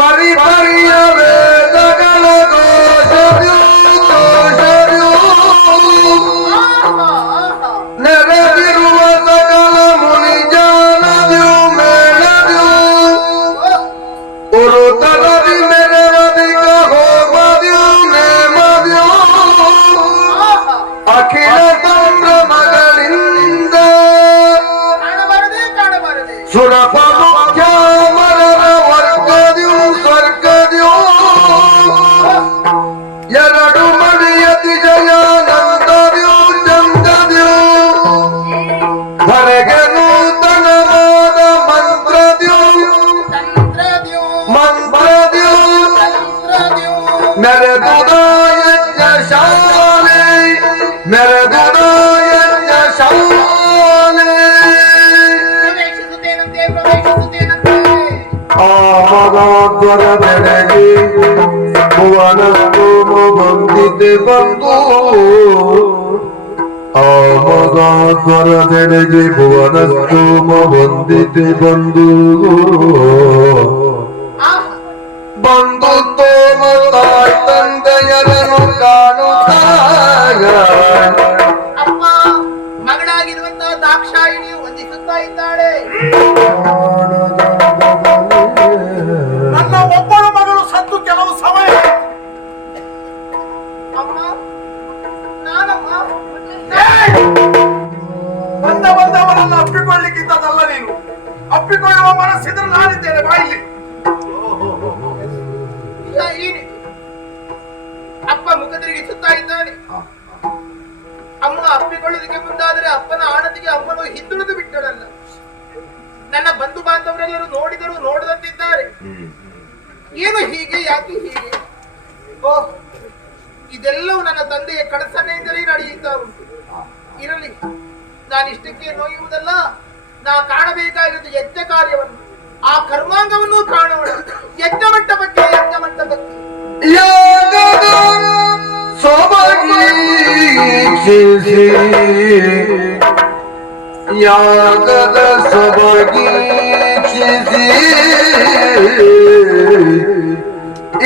ಪರಿಪರಿಯ ವೇದಗಳ ಘೋಷದ್ಯೂ ನೆರೆದಿರುವ ಸಕಲ ಮುನಿಜಾನದ್ಯೂ ಮೇಳದ್ಯೂ ಉರುತರದಿ ಮೆರವದಿಗ ಹೋಮದ್ಯೂ ನೇಮದ್ಯೂ ಅಖಿಲ ಸಂಭ್ರಮಗಳಿಂದ ಸುರಪ ಮುಖ್ಯ ಮರರ ವರ್ಗದ್ಯೂ ಸ್ವರ್ಗದ್ಯೂ ಎರಡು ಮಡಿಯತಿ ಜಯಾನಂದದ್ಯೂ ಚಂದದ್ಯೂ ಹೊರಗೆ ನೂತನವಾದ ಮಂತ್ರದ್ಯೂ ಮಂತ್ರದ್ಯೂ ಮೆರೆದುದ ಯಜ್ಞ ಶಾಲೆ ಮೆರೆದುದ ಯಜ್ಞ ಶಾಲೆ ಆಮಗಾದ್ವರ ಬೆಳಗಿ ಭುವನ ಸ್ತೋಮ ಬಂದಿದೆ ಬಂದು ಆಮಗಾದ್ವರ ಬೆಳಗಿ ಭುವನ ಸ್ತೋಮ ಬಂದಿದೆ ಬಂದು ಬಂದು ತೋಮ ತಾಯಿ ತಂದೆಯರನ್ನು ಕಾಣುತ್ತಾಗ ಅಮ್ಮ ಮಗಳಾಗಿರುವಂತಹ ದಾಕ್ಷಾಯಿಣಿಯು ವಂದಿಸುತ್ತಾ ಇದ್ದಾಳೆ. ನನ್ನ ಒಬ್ಬಳ ಮಗಳು ಸತ್ತು ಕೆಲವು ಸಮಯ. ಅಮ್ಮ ನಾನಮ್ಮ ಬಂದವರನ್ನು ಅಪ್ಪಿಕೊಳ್ಳಿಕ್ಕಿದ್ದದಲ್ಲ ನೀನು. ಅಪ್ಪಿಕೊಳ್ಳುವ ಮನಸ್ಸಿದ್ರೆ ನಾನಿದ್ದೇನೆ ಬಾಯಿಲಿ. ಅಪ್ಪ ಮುಖ ತಿರುಗಿಸುತ್ತಾ ಇದ್ದಾನೆ. ಅಮ್ಮ ಅಪ್ಪಿಕೊಳ್ಳೋದಕ್ಕೆ ಮುಂದಾದರೆ ಅಪ್ಪನ ಆಣತಿಗೆ ಅಮ್ಮನು ಹಿಂದುಳಿದು ಬಿಟ್ಟಳಲ್ಲ. ನನ್ನ ಬಂಧು ಬಾಂಧವರೆಲ್ಲರೂ ನೋಡಿದರು ನೋಡದಂತಿದ್ದಾರೆ. ಏನು ಹೀಗೆ, ಯಾಕೆ ಹೀಗೆ? ಓ, ಇದೆಲ್ಲವೂ ನನ್ನ ತಂದೆಯ ಕಡಸನೆಯಿಂದಲೇ ನಡೆಯುತ್ತಾ ಉಂಟು. ಇರಲಿ, ನಾನಿಷ್ಟಕ್ಕೆ ನೋಯುವುದಲ್ಲ. ನಾ ಕಾಣಬೇಕಾಗಿದ್ದು ಯಜ್ಞ ಕಾರ್ಯವನ್ನು, ಆ ಕರ್ಮಾಂಗವನ್ನು ಕಾಣೋಣ. ಯಜ್ಞ ಮಂಟಪಕ್ಕೆ ಯಜ್ಞ ಮಂಟಪಕ್ಕೆ ಯಾಗದ ಸೊಬಗೀಕ್ಷಿಸಿ ಯಾಗದ ಸೊಬಗೀಕ್ಷಿಸಿ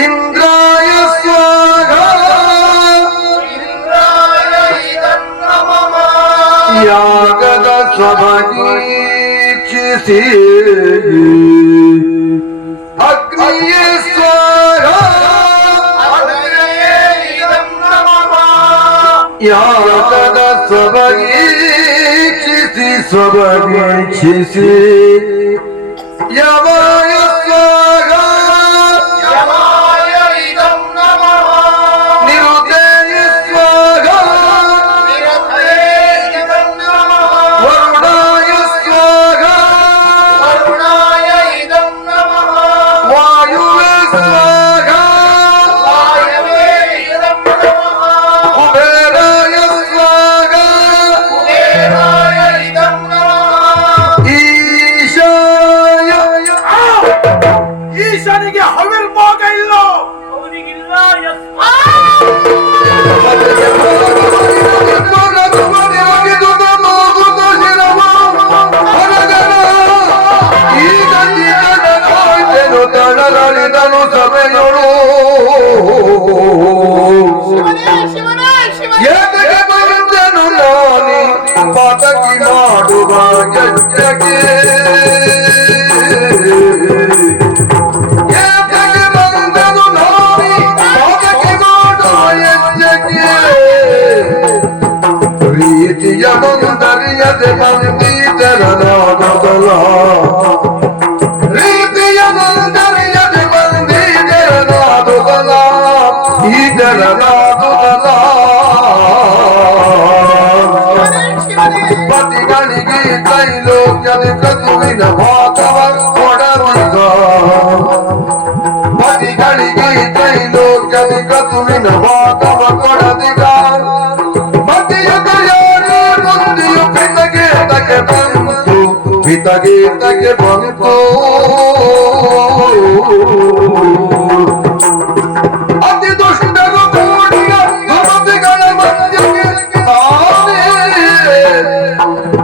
ಇಂದ್ರಾಯ ಸ್ವಾಹ ಯಾಗದ ಸೊಬಗೀಕ್ಷಿಸಿ ಅಗ್ನಿಯ ಸ್ವಾಹ ಯಾಗದ ಸೊಬಗೀಕ್ಷಿಸಿ ಸೊಬಗೀಕ್ಷಿಸಿ ಯವಾಯ ಸ್ವಾಹ ನಿರುದಯ ಸ್ವಾಹ ವರುಣಾಯ ಸ್ವಾಹ ವಾಯುವೇ ಸ್ವಾಹ ಕುಬೇರಾಯ ಸ್ವಾಹ ಈಶಾಯ ಈಶನಿಗೆ ಹವಿರ್ಭೋಗ ಇಲ್ಲ. ಅವನಿಗಿಲ್ಲ. ತಳಲಿದನು ಸಭೆಯೊಳು ಎದೆಗೆ ಬಂದನು ನಾನಿ ಪದಕಿ ಮಾಡುವ ಯಜ್ಞಕ್ಕೆ ಎದೆಗೆ ಬಂದನು ನಾನಿ ಪದಕಿ ಮಾಡುವ ಯಜ್ಞಕ್ಕೆ ಪ್ರೀತಿಯ ಮುಂದರಿಯದೆ ಬಂದಿದ್ದರನಾಗಲ್ಲ ಪ್ರೀತಿಯ ಮುಂದರಿಯದೆ ಬಂದಿದ್ದರನಾದುಗಲ ಇದರನಾದುಗಲ ಪತಿಗಳಿಗೆ ತ್ರೈಲೋಕ್ಯದ ಕದುವಿನ ಭಾಗವ ಕೊಡದಿಗ ಪತಿಗಳಿಗೆ ತ್ರೈಲೋಕ್ಯದ ಕದುವಿನ ಭಾಗವ ಕೊಡದಿಗ ಮತಿಯದ ಯಾರು ಮುಂದೆಯು ಪಿತಗೀತಕ್ಕೆ ಬಂತು ಪಿತಗೀತಕ್ಕೆ ಬಂತು ಅತಿ ದುಷ್ಟರು ಕೂಡಿಯ ದುರದಿಗಳ ಮಧ್ಯಕ್ಕೆ ತಾನೇ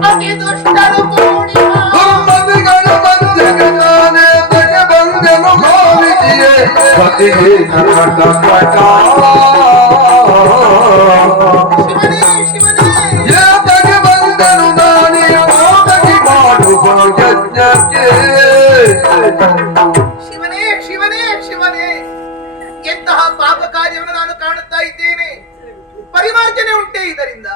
ಅತಿ ದುಷ್ಟರು ಕೂಡಿ ದುರ್ಮದಿಗಳ ಮಧ್ಯಕ್ಕೆ ತಾನೇ ತಗೆ ಬಂದೆನು ಗಾಳಿಗೆ ಪತಿಗೆ ಕಟ ಕಟ ಶಿವನೇ ಶಿವನೇ ಏತಗೆ ಬಂದನು ನಾನೇ ಓದಗಿ ಮಾಡುವ ಯಜ್ಞಕ್ಕೆ ಶಿವನೇ ಶಿವನೇ ಶಿವನೇ ಎಂತಹ ಪಾಪ ಕಾರ್ಯವನ್ನು ನಾನು ಕಾಣುತ್ತಾ ಇದ್ದೇನೆ. ಪರಿಮಾರ್ಜನೆ ಉಂಟೆ ಇದರಿಂದ?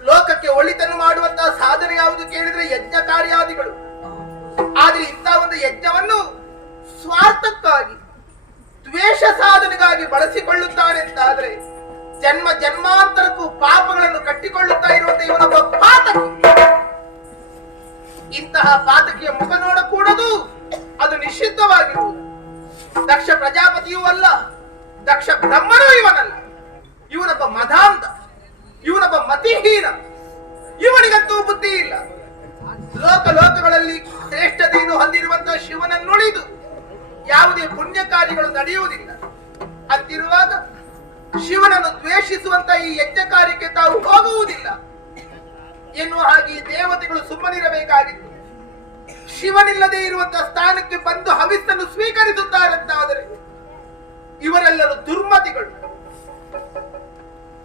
ಲೋಕಕ್ಕೆ ಒಳಿತನ್ನು ಮಾಡುವಂತಹ ಸಾಧನೆ ಯಾವುದು ಕೇಳಿದ್ರೆ ಯಜ್ಞ ಕಾರ್ಯಾದಿಗಳು. ಆದ್ರೆ ಇಂತಹ ಒಂದು ಯಜ್ಞವನ್ನು ಸ್ವಾರ್ಥಕ್ಕಾಗಿ ದ್ವೇಷ ಸಾಧನೆಗಾಗಿ ಬಳಸಿಕೊಳ್ಳುತ್ತಾನೆ ಅಂತಾದ್ರೆ ಜನ್ಮ ಜನ್ಮಾಂತರಕ್ಕೂ ಪಾಪಗಳನ್ನು ಕಟ್ಟಿಕೊಳ್ಳುತ್ತಾ ಇರುವಂತಹ ಇವನೊಬ್ಬ ಪಾತಕಿ. ಇಂತಹ ಪಾತಕಿಯ ಮುಖ ನೋಡಕೂಡದು, ಅದು ನಿಷಿದ್ಧವಾಗಿರುವುದು. ದಕ್ಷ ಪ್ರಜಾಪತಿಯೂ ಅಲ್ಲ, ದಕ್ಷ ಬ್ರಹ್ಮನೂ ಇವನಲ್ಲ. ಇವನೊಬ್ಬ ಮದಾಂಧ, ಇವನೊಬ್ಬ ಮತಿಹೀನ, ಇವನಿಗಂತೂ ಬುದ್ಧಿ ಇಲ್ಲ. ಲೋಕಗಳಲ್ಲಿ ಶ್ರೇಷ್ಠತೆಯನ್ನು ಹೊಂದಿರುವಂತಹ ಶಿವನನ್ನುಳಿದು ಯಾವುದೇ ಪುಣ್ಯ ಕಾರ್ಯಗಳು ನಡೆಯುವುದಿಲ್ಲ. ಅಂತಿರುವಾಗ ಶಿವನನ್ನು ದ್ವೇಷಿಸುವಂತ ಈ ಯಜ್ಞ ಕಾರ್ಯಕ್ಕೆ ತಾವು ಹೋಗುವುದಿಲ್ಲ ಎನ್ನುವ ಹಾಗೆ ಈ ದೇವತೆಗಳು ಸುಮ್ಮನಿರಬೇಕಾಗಿತ್ತು. ಶಿವನಿಲ್ಲದೆ ಇರುವಂತಹ ಸ್ಥಾನಕ್ಕೆ ಬಂದು ಹವಿಸ್ಸನ್ನು ಸ್ವೀಕರಿಸುತ್ತಾರಂತಾದರೆ ಇವರೆಲ್ಲರೂ ದುರ್ಮತಿಗಳು.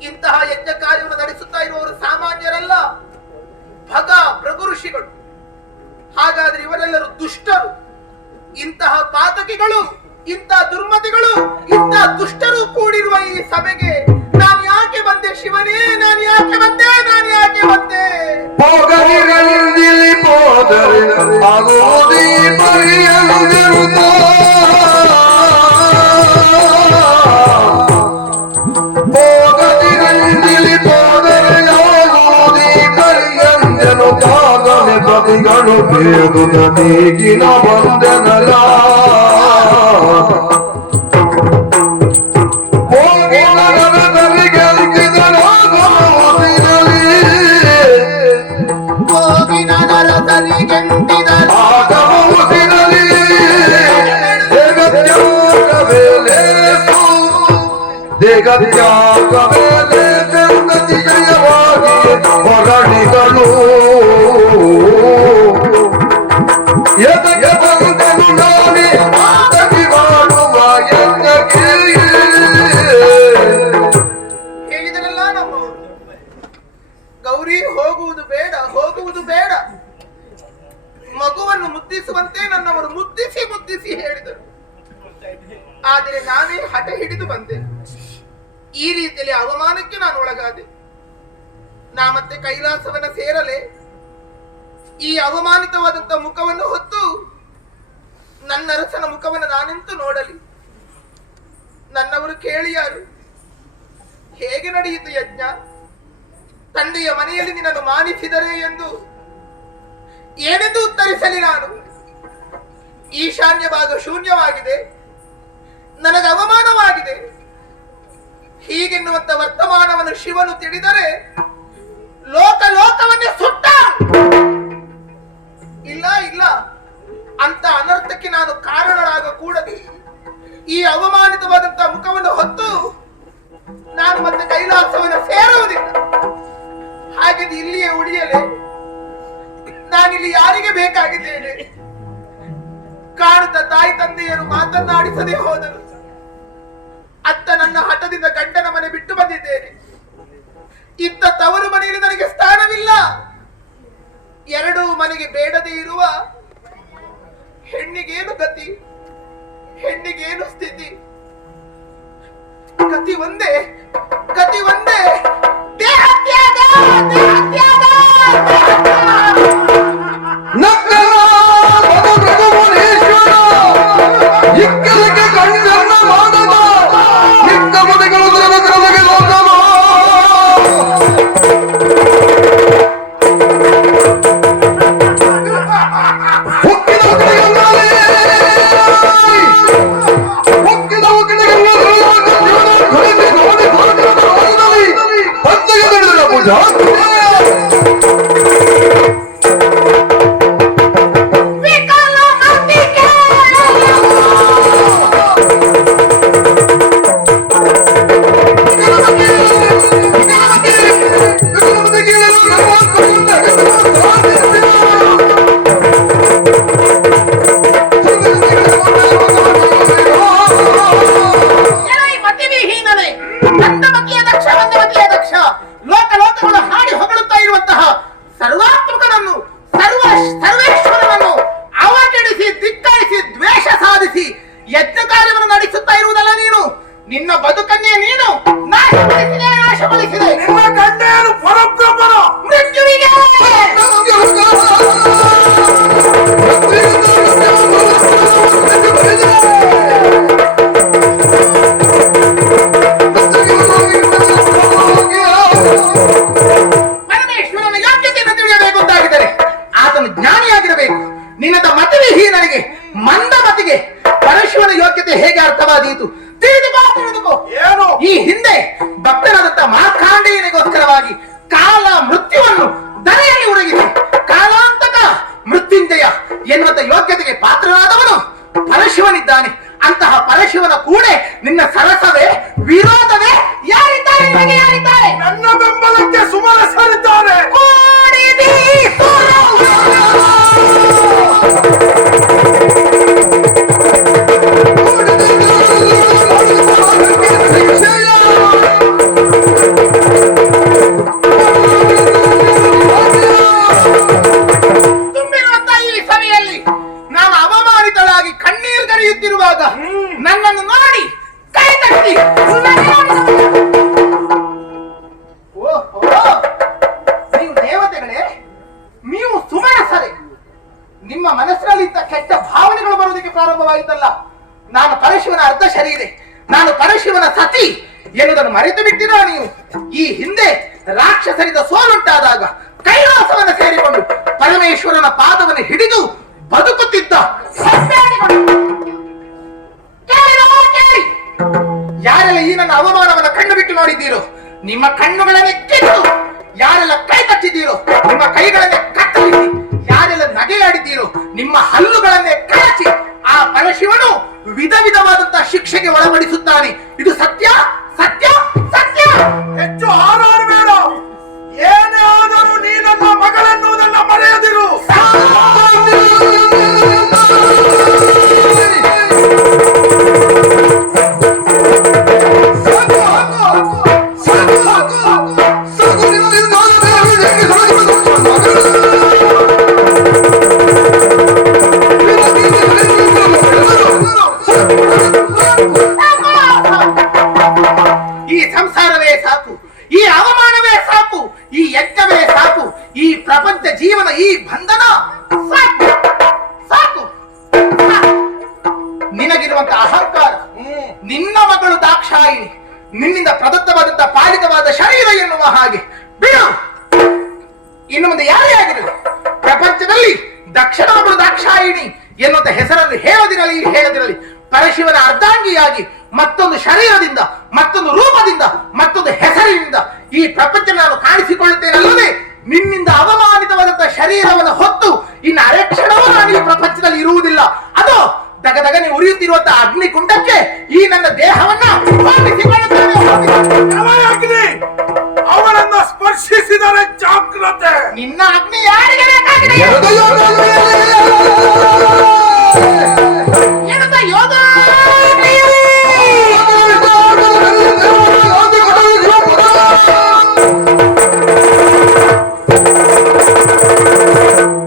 ಇಂತಹ ಯಜ್ಞ ಕಾರ್ಯವನ್ನು ನಡೆಸುತ್ತಾ ಇರುವವರು ಸಾಮಾನ್ಯರಲ್ಲ, ಭಗ ಭೃಗು ಋಷಿಗಳು. ಹಾಗಾದ್ರೆ ಇವರೆಲ್ಲರೂ ದುಷ್ಟರು. ಇಂತಹ ಪಾತಕಿಗಳು, ಇಂತಹ ದುರ್ಮತಿಗಳು, ಇಂತಹ ದುಷ್ಟರು ಕೂಡಿರುವ ಈ ಸಭೆಗೆ ನಾನು ಯಾಕೆ ಬಂದೆ ಶಿವನೇ? ನಾನು ಯಾಕೆ ಬಂದೆ? ನಾನು ಯಾಕೆ ಬಂದೆ? ಹೋಗದಿರಲಿ ಹೋದರೆ ಆಗೋದಿ ಪರಿಯಂಜನುತ ಹೋಗದಿರಲಿ ಹೋದರೆ ಆಗೋದಿ ಪರಿಯಂಜನುತಾಗನೆ ಪತಿಗಳು ಬೇಡುದ ನೀಗಿನ ಬಂದನಲ ಜಗತ್ಯಾಗವೇಲೆ ಜಗತಿ ಜಯವಾಗಿ ಹೊರಡಿಗಳು ಎದಗೆ ಬಂದನು ನಾನೇ ಆತಗಿ ಮಾಡುವ ಯಜ್ಞಕ್ಕೆ. ಹೇಳಿದರಲ್ಲ ನಮ್ಮವರು, ಗೌರಿ ಹೋಗುವುದು ಬೇಡ, ಹೋಗುವುದು ಬೇಡ. ಮಗುವನ್ನು ಮುದ್ದಿಸುವಂತೆ ನನ್ನವರು ಮುದ್ದಿಸಿ ಮುದ್ದಿಸಿ ಹೇಳಿದರು. ಆದರೆ ನಾನೇ ಹಠ ಹಿಡಿದು ಬಂದೆ. ಈ ರೀತಿಯಲ್ಲಿ ಅವಮಾನಕ್ಕೆ ನಾನು ಒಳಗಾದೆ. ನಾ ಮತ್ತೆ ಕೈಲಾಸವನ್ನ ಸೇರಲೆ? ಈ ಅವಮಾನಿತವಾದಂತ ಮುಖವನ್ನು ಹೊತ್ತು ನನ್ನ ಅರಸನ ಮುಖವನ್ನು ನಾನೆಂತೂ ನೋಡಲಿ? ನನ್ನವರು ಕೇಳಿಯಾರು, ಹೇಗೆ ನಡೆಯಿತು ಯಜ್ಞ? ತಂದೆಯ ಮನೆಯಲ್ಲಿ ನಿನ್ನನ್ನು ಮಾನಿಸಿದರೆ ಎಂದು ಏನೆಂದು ಉತ್ತರಿಸಲಿ ನಾನು? ಈಶಾನ್ಯ ಭಾಗ ಶೂನ್ಯವಾಗಿದೆ, ನನಗೆ ಅವಮಾನವಾಗಿದೆ ಹೀಗೆನ್ನುವಂತ ವರ್ತಮಾನವನ್ನು ಶಿವನು ತಿಳಿದರೆ ಲೋಕವನ್ನೇ ಸುಟ್ಟ. ಇಲ್ಲ ಇಲ್ಲ, ಅಂತ ಅನರ್ಥಕ್ಕೆ ನಾನು ಕಾರಣರಾಗಕೂಡದು. ಈ ಅವಮಾನಿತವಾದಂತಹ ಮುಖವನ್ನು ಹೊತ್ತು ನಾನು ಮತ್ತೆ ಕೈಲಾಸವನ್ನು ಸೇರುವುದಿಲ್ಲ. ಹಾಗೆ ಇಲ್ಲಿಯೇ ಉಳಿಯಲೆ? ನಾನಿಲ್ಲಿ ಯಾರಿಗೆ ಬೇಕಾಗಿದ್ದೇನೆ? ಕಾಣುತ್ತ ತಾಯಿ ತಂದೆಯರು ಮಾತನಾಡಿಸದೆ ಹೋದರು. ಅತ್ತ ನನ್ನ ಹಠದಿಂದ ಗಂಡನ ಮನೆ ಬಿಟ್ಟು ಬಂದಿದ್ದೇನೆ. ಇತ್ತ ತವರು ಮನೆಯಲ್ಲಿ ನನಗೆ ಸ್ಥಾನವಿಲ್ಲ. ಎರಡೂ ಮನೆಗೆ ಬೇಡದೇ ಇರುವ ಹೆಣ್ಣಿಗೇನು ಗತಿ? ಹೆಣ್ಣಿಗೇನು ಸ್ಥಿತಿ? ಗತಿ ಒಂದೇ, ಗತಿ ಒಂದೇ. ದೇಹತ್ಯಾಗ, ದೇಹತ್ಯಾಗ, ಇಕ್ಕಲಿಗೆ ಕಣ್ಣನ್ನ ಮಾಡದ ಇಕ್ಕ ಮನೆಗಳು ನಮಗೆ ಲೋಕವ ಹುಕ್ಕಿದ ಪೂಜಾ ಮಂದಮತಿಗೆ ಪರಶುವನ ಯೋಗ್ಯತೆ ಹೇಗೆ ಅರ್ಥವಾದೀತು? ತಿಳಿದುಕೋ. ಏನು? ಈ ಹಿಂದೆ ಭಕ್ತನಾದಂತ ಮಾರ್ಕಾಂಡೇಯನಿಗೋಸ್ಕರವಾಗಿ ಕಾಲ ಮೃತ್ಯುವನ್ನು ದರೆಯಲ್ಲಿ ಉರಗಿಸಿ ಕಾಲಾಂತಕ ಮೃತ್ಯುಂಜಯ ಎನ್ನುವಂತ ಯೋಗ್ಯತೆಗೆ ಪಾತ್ರನಾದವನು ಪರಶಿವನಿದ್ದಾನೆ. ಅಂತಹ ಪರಶಿವನ ಕೂಡೆ ನಿನ್ನ ಸರಸವೇ ವಿರೋಧವೇ ಯಾರಿದ್ದಾರೆ? ನನ್ನ ಬೆಂಬಲಕ್ಕೆ ಸುಮನಸರಿದ್ದಾರೆ. ಕೂಡಿದಿ ತುಂಬಿರುವಂತ ಈ ಸಭೆಯಲ್ಲಿ ನಾನು ಅವಮಾನಿತಳಾಗಿ ಕಣ್ಣೀರು ಕರೆಯುತ್ತಿರುವಾಗ ನನ್ನನ್ನು ನೋಡಿ ಕೈ ತಟ್ಟಿ ಓಹೋ, ನೀವು ದೇವತೆಗಳೇ, ನೀವು ಸುಮನಸರೇ. ನಿಮ್ಮ ಮನಸ್ಸಿನಲ್ಲಿದ್ದ ಕೆಟ್ಟ ಭಾವನೆಗಳು ಬರುವುದಕ್ಕೆ ಪ್ರಾರಂಭವಾಯಿತಲ್ಲ. ನಾನು ಪರಶಿವನ ಅರ್ಧ ಶರೀರೆ, ನಾನು ಪರಶಿವನ ಸತಿ ಎನ್ನುವುದನ್ನು ಮರೆತು ಬಿಟ್ಟಿರೋ ನೀವು. ಈ ಹಿಂದೆ ರಾಕ್ಷಸರಿಂದ ಸೋಲುಂಟಾದಾಗ ಕೈಲಾಸವನ್ನು ಸೇರಿಕೊಂಡು ಪರಮೇಶ್ವರನ ಪಾದವನ್ನು ಹಿಡಿದು ಬದುಕುತ್ತಿದ್ದ ಕೇಳಿ, ಯಾರೆಲ್ಲ ಈ ನನ್ನ ಅವಮಾನವನ್ನು ಕಣ್ಣು ಬಿಟ್ಟು ನೋಡಿದ್ದೀರೋ ನಿಮ್ಮ ಕಣ್ಣುಗಳನ್ನೇ ಕಿತ್ತು, ಯಾರೆಲ್ಲ ಕೈ ತಟ್ಟಿದ್ದೀರೋ ನಿಮ್ಮ ಕೈಗಳನ್ನೇ ಕತ್ತರಿಸಿ, ಯಾರೆಲ್ಲ ನಗೆಯಾಡಿದ್ದೀರೋ ನಿಮ್ಮ ಹಲ್ಲುಗಳನ್ನೇ ಕಳಚಿ ಆ ಪರಶಿವನು ವಿಧ ವಿಧವಾದಂತಹ ಶಿಕ್ಷೆಗೆ ಒಳಪಡಿಸುತ್ತಾನೆ. ಇದು ಸತ್ಯ ಸತ್ಯ ಸತ್ಯ. ಹೆಚ್ಚು ಹಾರಾಡಬೇಡ. ಏನೇ ಆದರೂ ನೀ ನನ್ನ ಮಗಳೆನ್ನುವುದನ್ನ ಮರೆಯದಿರು. ಈ ಸಂಸಾರವೇ ಸಾಕು, ಈ ಅವಮಾನವೇ ಸಾಕು, ಈ ಯಜ್ಞವೇ ಸಾಕು, ಈ ಪ್ರಪಂಚ ಜೀವನ, ಈ ಬಂಧನ ಸಾಕು ಸಾಕು. ನಿನಗಿರುವಂತ ಅಹಂಕಾರ, ನಿನ್ನ ಮಗಳು ದಾಕ್ಷಾಯಿಣಿ, ನಿನ್ನಿಂದ ಪ್ರದತ್ತವಾದಂತಹ ಪಾಲಿತವಾದ ಶರೀರ ಎನ್ನುವ ಹಾಗೆ ಬಿಡು. ಇನ್ನು ಮುಂದೆ ಯಾರೇ ಆಗಿರಲಿ ಪ್ರಪಂಚದಲ್ಲಿ ದಕ್ಷಿಣ ಮಗಳು ದಾಕ್ಷಾಯಿಣಿ ಎನ್ನುವಂತ ಹೆಸರನ್ನು ಹೇಳದಿರಲಿ ಪರಶಿವನ ಅರ್ಧಾಂಗಿಯಾಗಿ ಮತ್ತೊಂದು ಶರೀರದಿಂದ, ಮತ್ತೊಂದು ರೂಪದಿಂದ, ಮತ್ತೊಂದು ಹೆಸರಿನಿಂದ ಈ ಪ್ರಪಂಚ ನಾನು ಕಾಣಿಸಿಕೊಳ್ಳುತ್ತೇನಲ್ಲದೆ ನಿನ್ನಿಂದ ಅವಮಾನಿತವಾದಂತಹ ಶರೀರವನ್ನು ಹೊತ್ತು ಇನ್ನು ಅರೆಕ್ಷಣವೂ ನಾನು ಈ ಪ್ರಪಂಚದಲ್ಲಿ ಇರುವುದಿಲ್ಲ. ಅದು ದಗದಗನೆ ಉರಿಯುತ್ತಿರುವಂತಹ ಅಗ್ನಿಕುಂಡಕ್ಕೆ ಈ ನನ್ನ ದೇಹವನ್ನ ಹೋಗಿಸಿಕೊಳ್ಳುತ್ತೇನೆ. ಅವರನ್ನ ಸ್ಪರ್ಶಿಸಿದರೆ ಜಾಗ್ರತೆ. ನಿನ್ನ ಅಗ್ನಿ ಯಾರಿಗೆ ಬೇಕಾಗಿದೆ? ಎಡದ ಯೋಗ ನೀವು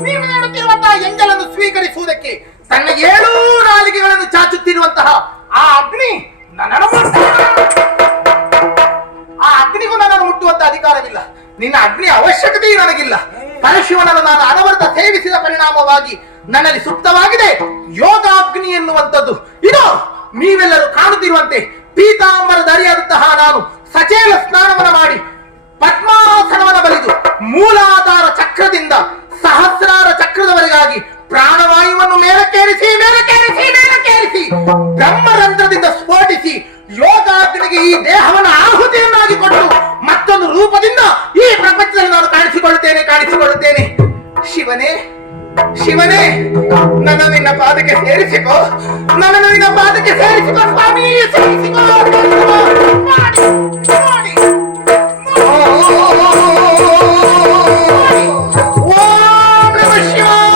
ನೀಡುತ್ತಿರುವಂತಹ ಎಂಜಲನ್ನು ಸ್ವೀಕರಿಸುವುದಕ್ಕೆ ತನ್ನ 7 ನಾಲಿಗೆಗಳನ್ನು ಚಾಚುತ್ತಿರುವಂತಹ ಆ ಅಗ್ನಿ ನನ್ನನ್ನು ಆ ಅಗ್ನಿಗೂ ನನ್ನನ್ನು ಮುಟ್ಟುವಂತ ಅಧಿಕಾರವಿಲ್ಲ. ನಿನ್ನ ಅಗ್ನಿ ಅವಶ್ಯಕತೆಯೂ ನನಗಿಲ್ಲ. ಪರಶಿವನನ್ನು ನಾನು ಅನವರತ ಸೇವಿಸಿದ ಪರಿಣಾಮವಾಗಿ ನನ್ನಲ್ಲಿ ಸುಪ್ತವಾಗಿದೆ ಯೋಗಾಗ್ನಿ ಎನ್ನುವಂಥದ್ದು. ಇದು ನೀವೆಲ್ಲರೂ ಕಾಣುತ್ತಿರುವಂತೆ ಪೀತಾಂಬರ ಧರಿಯಾದಂತಹ ನಾನು ಸಚೇಲ ಸ್ನಾನವನ್ನು ಮಾಡಿ ಪದ್ಮಾಸನವನ್ನು ಬಲಿದು ಮೂಲಾಧಾರ ಚಕ್ರದಿಂದ ಸಹಸ್ರಾರ ಚಕ್ರದವರೆಗಾಗಿ ಪ್ರಾಣವಾಯುವನ್ನು ಮೇಲಕ್ಕೇರಿಸಿ ಬ್ರಹ್ಮರಂಧ್ರದಿಂದ ಸ್ಫೋಟಿಸಿ ಯೋಗಾಗ್ನಿಗೆ ಈ ದೇಹವನ್ನು ಆಹುತಿಯನ್ನಾಗಿ ಕೊಟ್ಟು ಮತ್ತೊಂದು ರೂಪದಿಂದ ಈ ಪ್ರಪಂಚದಲ್ಲಿ ನಾನು ಕಾಣಿಸಿಕೊಳ್ಳುತ್ತೇನೆ. ಶಿವನೇ ಶಿವನೇ, ನನ್ನ ನಿನ್ನ ಪಾದಕ್ಕೆ ಸೇರಿಸಿಕೋ, ನನ್ನನ್ನು ನಿನ್ನ ಪಾದಕ್ಕೆ ಸೇರಿಸಿಕೋ ಸ್ವಾಮಿ, ಸೇರಿಸಿಕೋ. ಮಾಡಿ ಮಾಡಿ ಓಂ ನಮಃ ಶಿವಾಯ.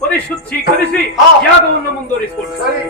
ಪರಿಶುದ್ಧೀಕರಿಸಿ ಯಾಗವನ್ನು ಮುಂದುವರಿಸಿಕೊಳ್ಳಿ. ಸರಿ.